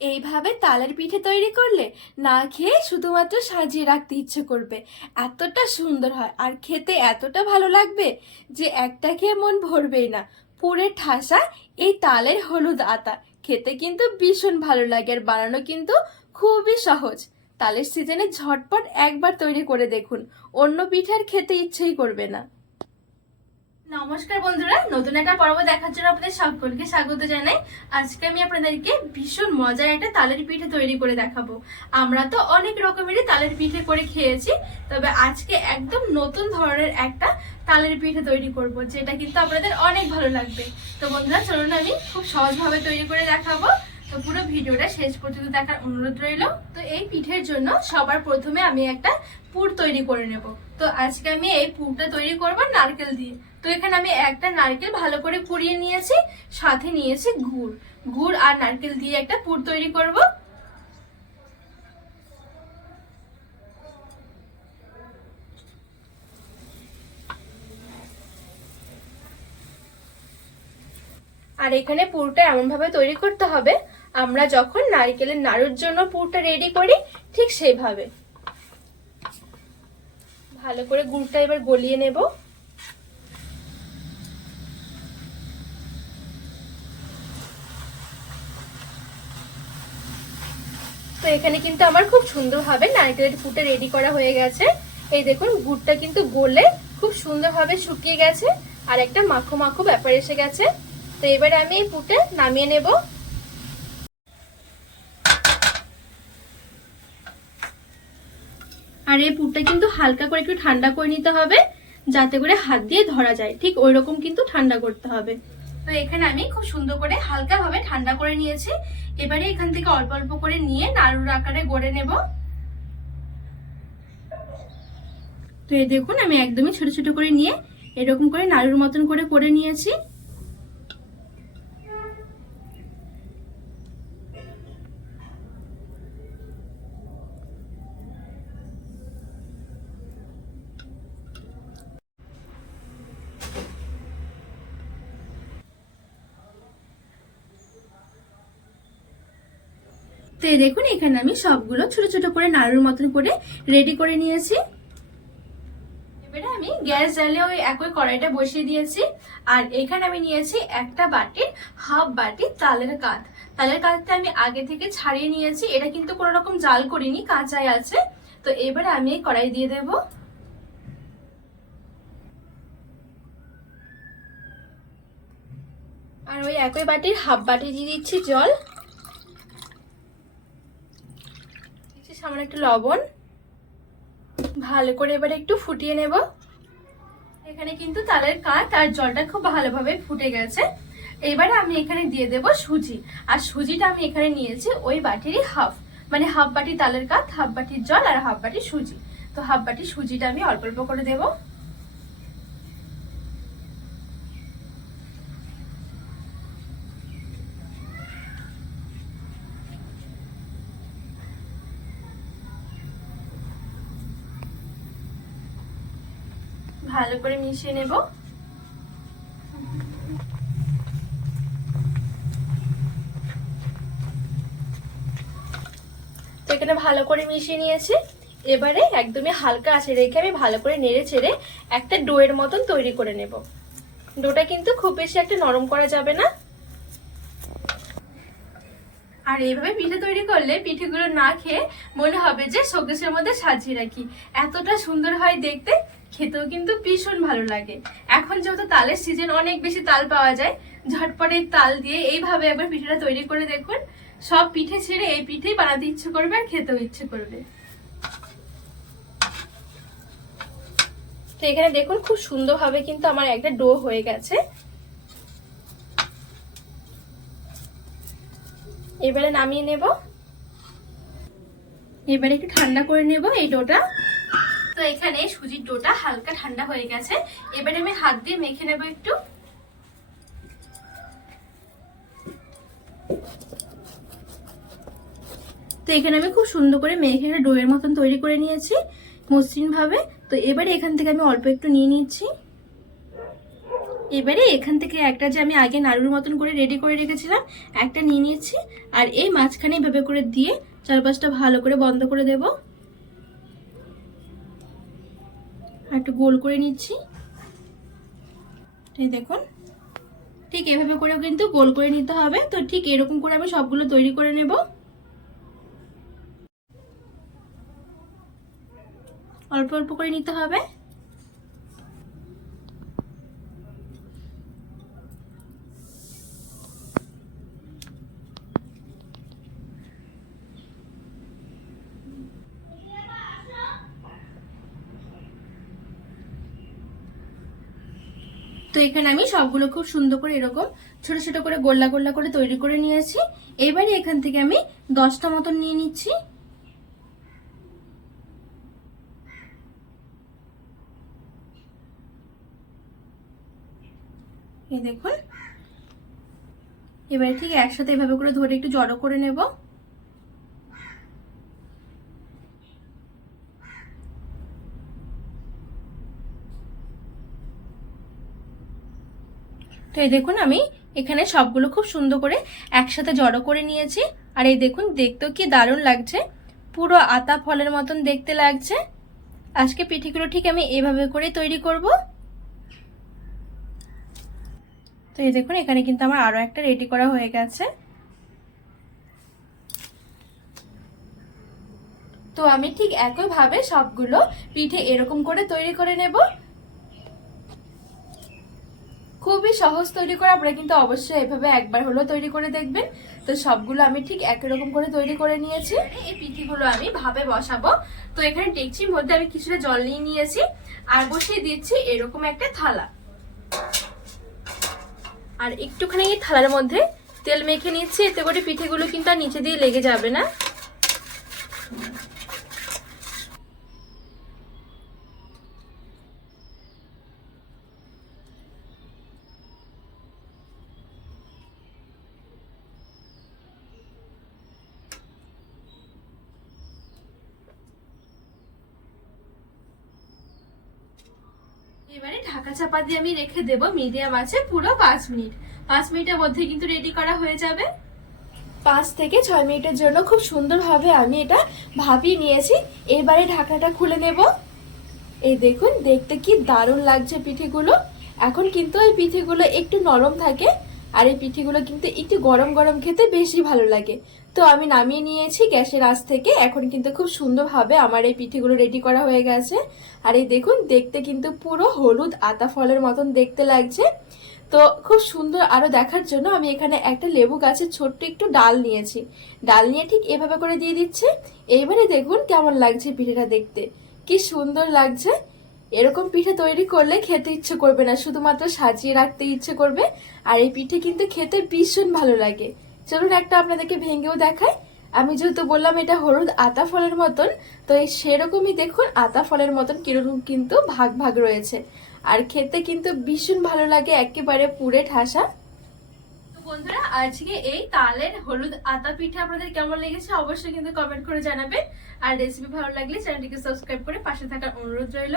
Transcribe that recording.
এইভাবে তালের পিঠে তৈরি করলে না খেয়ে শুধুমাত্র সাজিয়ে রাখতে ইচ্ছে করবে। এতটা সুন্দর হয় আর খেতে এতটা ভালো লাগবে যে একটা খেয়ে মন ভরবেই না। পুরে ঠাসা এই তালের হলুদ আতা। খেতে কিন্তু ভীষণ ভালো লাগে আর বানানো কিন্তু খুবই সহজ। তালের সিজনে ঝটপট একবার তৈরি করে দেখুন। অন্য পিঠে আর খেতে ইচ্ছেই করবে না। নমস্কার বন্ধুরা, নতুন একটা পর্ব দেখার জন্য আপনাদের সকলকে স্বাগত জানাই। আজকে আমি আপনাদেরকে ভীষণ মজার একটা তালের পিঠে তৈরি করে দেখাবো। আমরা তো অনেক রকমেরই তালের পিঠে করে খেয়েছি, তবে আজকে একদম নতুন ধরনের একটা তালের পিঠে তৈরি করব, যেটা কিন্তু আপনাদের অনেক ভালো লাগবে। তো বন্ধুরা, চলুন আমি খুব সহজভাবে তৈরি করে দেখাবো। তো পুরো ভিডিওটা শেষ পর্যন্ত দেখার অনুরোধ রইল। তো এই পিঠের জন্য সবার প্রথমে আমি একটা পুর তৈরি করে নেব। তো আজকে আমি এই পুরটা তৈরি করব নারকেল দিয়ে। তো এখানে আমি একটা নারকেল ভালো করে কুড়িয়ে নিয়েছি, সাথে নিয়েছি গুড়। গুড় আর নারকেল দিয়ে একটা পুর তৈরি করব। আর এখানে পুরটা এমনভাবে তৈরি করতে হবে আমরা যখন নারকেলের নাড়ুর জন্য পুরটা রেডি করি, ঠিক সেইভাবে। ভালো করে গুড়টা এবার গলিয়ে নেব। তো এখানে কিন্তু আমার খুব সুন্দরভাবে নারকেলের পুরটা রেডি করা হয়ে গেছে। এই দেখুন, গুড়টা কিন্তু গলে খুব সুন্দরভাবে শুকিয়ে গেছে আর একটা মাখো মাখো ব্যাপার এসে গেছে। তো এবার আমি এই পুটে নামিয়ে নেব। আর এই পুরটা কিন্তু হালকা করে একটু ঠান্ডা করে নিতে হবে, যাতে করে হাত দিয়ে ধরা যায়। ঠিক ওই রকম কিন্তু ঠান্ডা করতে হবে। তো এখানে আমি খুব সুন্দর করে হালকা ভাবে ঠান্ডা করে নিয়েছি। এবারে এখান থেকে অল্প অল্প করে নিয়ে নাড়ুর আকারে গড়ে নেব। তো এই দেখুন, আমি একদমই ছোট ছোট করে নিয়ে এরকম করে নাড়ুর মতন করে করে নিয়েছি। তো দেখুন, এখানে আমি সবগুলো ছোট ছোট করে নাড়ুর মতন করে রেডি করে নিয়েছি। এবারে আমি গ্যাস জ্বালিয়ে ওই একই কড়াইটা বসিয়ে দিয়েছি। আর এখানে আমি নিয়েছি একটা বাটির, হাফ বাটি তালের কাঠ তালের কাঠটা আমি আগে থেকে ছাড়িয়ে নিয়েছি। এটা কিন্তু কোনো রকম জাল করিনি, কাঁচাই আছে। তো এবারে আমি এই কড়াই দিয়ে দেব। আর ওই একই বাটির হাফ বাটি দিয়ে দিচ্ছি জল। সামান্য একটু লবণ। ভালো করে এবারে একটু ফুটিয়ে নেব। এখানে কিন্তু তালের কাঠ আর জলটা খুব ভালোভাবে ফুটে গেছে। এবারে আমি এখানে দিয়ে দেব সুজি। আর সুজিটা আমি এখানে নিয়েছি ওই বাটিরই হাফ। মানে হাফ বাটি তালের কাঠ হাফ বাটির জল আর হাফ বাটি সুজি। তো হাফ বাটি সুজিটা আমি অল্প অল্প করে দেবো। ভালো করে মিশিয়ে নেব। তো এখানে ভালো করে মিশিয়ে নিয়েছি। এবারে একদমই হালকা আছে রেখে আমি ভালো করে নেড়ে ছেড়ে একটা ডোয়ের মতন তৈরি করে নেব। ডোটা কিন্তু খুব বেশি একটা নরম করা যাবে না। আর এইভাবে পিঠে তৈরি করলে পিঠেগুলো না খেয়ে মনে হবে যে শোকেসের মধ্যে সাজিয়ে রাখি। এতটা সুন্দর হয় দেখতে, খেতেও কিন্তু ভীষণ ভালো লাগে। এখন যেহেতু তালের সিজন অনেক বেশি তাল পাওয়া যায়, ঝটপট তাল দিয়ে এইভাবে একবার পিঠেটা তৈরি করে দেখুন। সব পিঠে ছেড়ে এই পিঠেই বানাতে ইচ্ছে করবে আর খেতেও ইচ্ছে করবে। তো এখানে দেখুন, খুব সুন্দরভাবে কিন্তু আমার একটা ডো হয়ে গেছে। এবারে নামিয়ে নেব। এবারে একটু ঠান্ডা করে নেব এই ডোটা। তো এখানে সুজির ডোটা হালকা ঠান্ডা হয়ে গেছে। এবারে আমি হাত দিয়ে মেখে নেব একটু। তো এখানে আমি খুব সুন্দর করে মেখে ডোয়ের মতন তৈরি করে নিয়েছি মসৃণ ভাবে তো এবারে এখান থেকে আমি অল্প একটু নিয়ে নিচ্ছি। এবারে এখান থেকে একটা যে আমি আগে নাড়ুর মতন করে রেডি করে রেখেছিলাম, একটা নিয়ে নিয়েছি, আর এই মাঝখানে এভাবে করে দিয়ে চারপাশটা ভালো করে বন্ধ করে দেব। একটু গোল করে নিচ্ছি। এই দেখুন, ঠিক এভাবে করে কিন্তু গোল করে নিতে হবে। তো ঠিক এরকম করে আমি সবগুলো তৈরি করে নেব। অল্প অল্প করে নিতে হবে। তো এখানে আমি সবগুলো খুব সুন্দর করে এরকম ছোট ছোট করে গোল্লা গোল্লা করে তৈরি করে নিয়েছি। এবারে এখান থেকে আমি দশটা মতন নিয়ে নিচ্ছি। এই দেখুন। এবারে ঠিক একসাথে এভাবে করে ধরে একটু জড়ো করে নেব। এই দেখুন আমি এখানে সবগুলো খুব সুন্দর করে একসাথে জড়ো করে নিয়েছি। আর এই দেখুন, দেখতেও কি দারুণ লাগছে। পুরো আতা ফলের মতন দেখতে লাগছে। আজকে পিঠিগুলো ঠিক আমি এভাবে করে তৈরি করব। তো এই দেখুন, এখানে কিন্তু আমার আরও একটা রেডি করা হয়ে গেছে। তো আমি ঠিক একইভাবে সবগুলো পিঠে এরকম করে তৈরি করে নেব। খুবই সহজ তৈরি করা, আপনারা কিন্তু অবশ্যই এভাবে একবার হলো তৈরি করে দেখবেন। তো সবগুলো আমি ঠিক একই রকম করে তৈরি করে নিয়েছি। এই পিঠিগুলো আমি ভাবে বসাবো। তো এখানে ডেকচির মধ্যে আমি কিছুটা জল নিয়ে নিয়েছি আর বসিয়ে দিচ্ছি এরকম একটা থালা। আর একটুখানি এই থালার মধ্যে তেল মেখে নিচ্ছি, এতে করে পিঠেগুলো কিন্তু আর নিচে দিয়ে লেগে যাবে না এবারে ঢাকা চাপা দিয়ে আমি রেখে দেব, মিডিয়াম আছে পুরো পাঁচ মিনিট। পাঁচ মিনিটের মধ্যে কিন্তু রেডি করা হয়ে যাবে। পাঁচ থেকে ছয় মিনিটের জন্য খুব সুন্দরভাবে আমি এটা ভাপিয়ে নিয়েছি। এবারে ঢাকাটা খুলে নেব। এই দেখুন, দেখতে কি দারুণ লাগছে পিঠেগুলো। এখন কিন্তু ওই পিঠেগুলো একটু নরম থাকে। আর এই পিঠেগুলো কিন্তু একটু গরম গরম খেতে বেশি ভালো লাগে। তো আমি নামিয়ে নিয়েছি গ্যাসের আঁচ থেকে। এখন কিন্তু খুব সুন্দরভাবে আমার এই পিঠেগুলো রেডি করা হয়ে গেছে। আর এই দেখুন, দেখতে কিন্তু পুরো হলুদ আতা ফলের মতন দেখতে লাগছে। তো খুব সুন্দর আরও দেখার জন্য আমি এখানে একটা লেবু গাছের ছোট্ট একটু ডাল নিয়েছি। ডাল নিয়ে ঠিক এভাবে করে দিয়ে দিচ্ছে। এইবারে দেখুন কেমন লাগছে পিঠেটা দেখতে। কি সুন্দর লাগছে। এরকম পিঠে তৈরি করলে খেতে ইচ্ছে করবে না, শুধুমাত্র সাজিয়ে রাখতে ইচ্ছে করবে। আর এই পিঠে কিন্তু খেতে ভীষণ ভালো লাগে। চলুন একটা আপনাদেরকে ভেঙেও দেখায় আমি যেহেতু বললাম এটা হলুদ আতা ফলের মতন, তো এই সেরকমই দেখুন আতা ফলের মতন কীরকম কিন্তু ভাগ ভাগ রয়েছে। আর খেতে কিন্তু ভীষণ ভালো লাগে, একেবারে পুরে ঠাসা। বন্ধুরা, আজকে এই তালের হলুদ আতা পিঠে আপনাদের কেমন লেগেছে অবশ্যই কিন্তু কমেন্ট করে জানাবেন। আর রেসিপি ভালো লাগলে চ্যানেলটিকে সাবস্ক্রাইব করে পাশে থাকার অনুরোধ রইল।